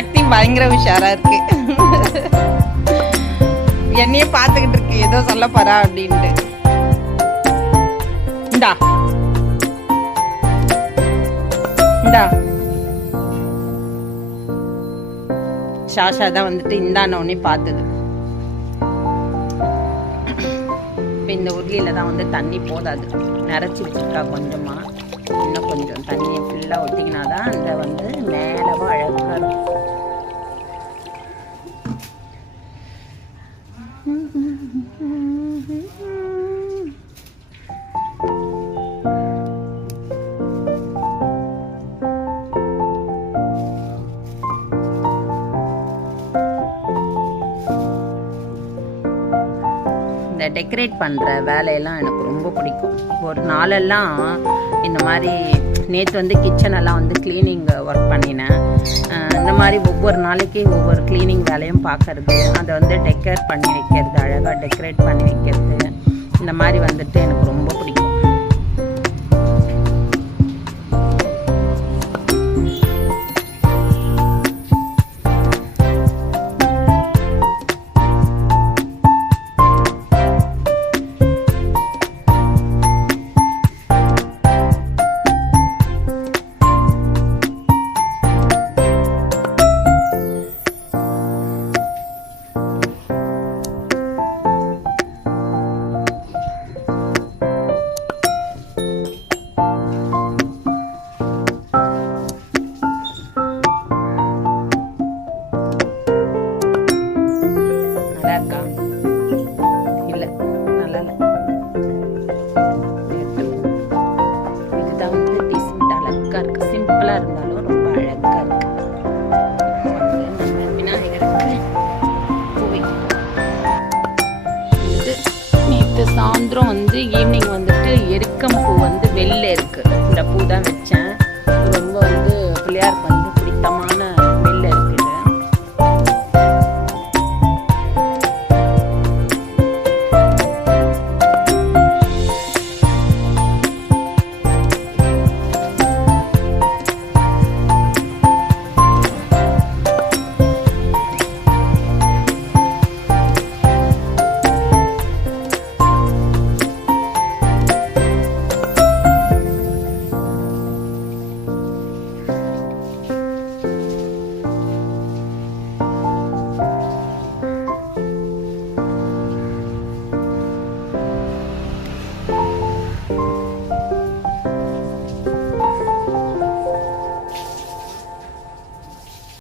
சக்தி பயங்கர உஷாரா இருக்கு. என்னையே பார்த்துக்கிட்டு இருக்கு ஏதோ சொல்ல போறா அப்படின்ட்டு. இந்தா இந்தா ஷாஷா தான் வந்துட்டு இந்தானோடனே பார்த்தது. இப்போ இந்த உருளியில் தான் வந்து தண்ணி போதாது, நிறச்சி வச்சுருக்கா கொஞ்சமா. இன்னும் கொஞ்சம் தண்ணியை ஃபுல்லாக ஊற்றிக்கினா தான் அந்த வந்து மேலவும் அழகாக இருக்கும். இந்த டெக்கரேட் பண்ணுற வேலையெல்லாம் எனக்கு ரொம்ப பிடிக்கும். ஒரு நாளெல்லாம் இந்த மாதிரி நேற்று வந்து கிச்சனெல்லாம் வந்து க்ளீனிங் ஒர்க் பண்ணினேன். இந்த மாதிரி ஒவ்வொரு நாளைக்கு ஒவ்வொரு க்ளீனிங் வேலையும் பார்க்கறது, அதை வந்து டெக்கரேட் பண்ணி வைக்கிறது, அழகாக டெக்கரேட் பண்ணி வைக்கிறது, இந்த மாதிரி வந்துட்டு எனக்கு ரொம்ப பிடிக்கும். சிம்பிளா இருந்தாலும் ரொம்ப அழகா இருக்கு. இப்போ வந்து நம்ம விநாயகருக்கு பூ வைக்கிறோம். நேற்று சாயந்தரம் வந்து ஈவினிங்